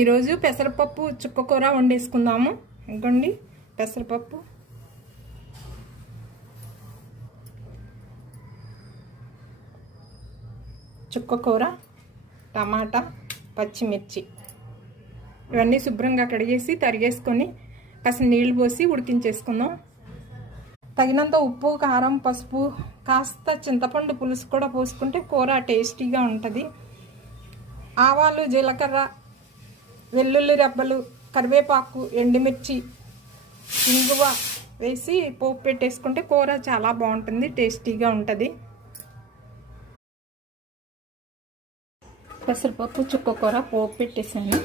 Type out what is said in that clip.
ఈరోజు పెసరపప్పు చుక్కకూర వండేసుకుందాము. ఇంకోండి పెసరపప్పు, చుక్కకూర, టమాటా, పచ్చిమిర్చి ఇవన్నీ శుభ్రంగా కడిగేసి తరిగేసుకొని కాస్త నీళ్ళు పోసి ఉడికించేసుకుందాం. తగినంత ఉప్పు, కారం, పసుపు, కాస్త చింతపండు పులుసు కూడా పోసుకుంటే కూర టేస్టీగా ఉంటుంది. ఆవాలు, జీలకర్ర, వెల్లుల్లి రెబ్బలు, కరివేపాకు, ఎండుమిర్చి, ఇంగువ వేసి పోపు పెట్టేసుకుంటే కూర చాలా బాగుంటుంది, టేస్టీగా ఉంటుంది. పెసరపప్పు చుక్కకూర పోపు పెట్టేసాను.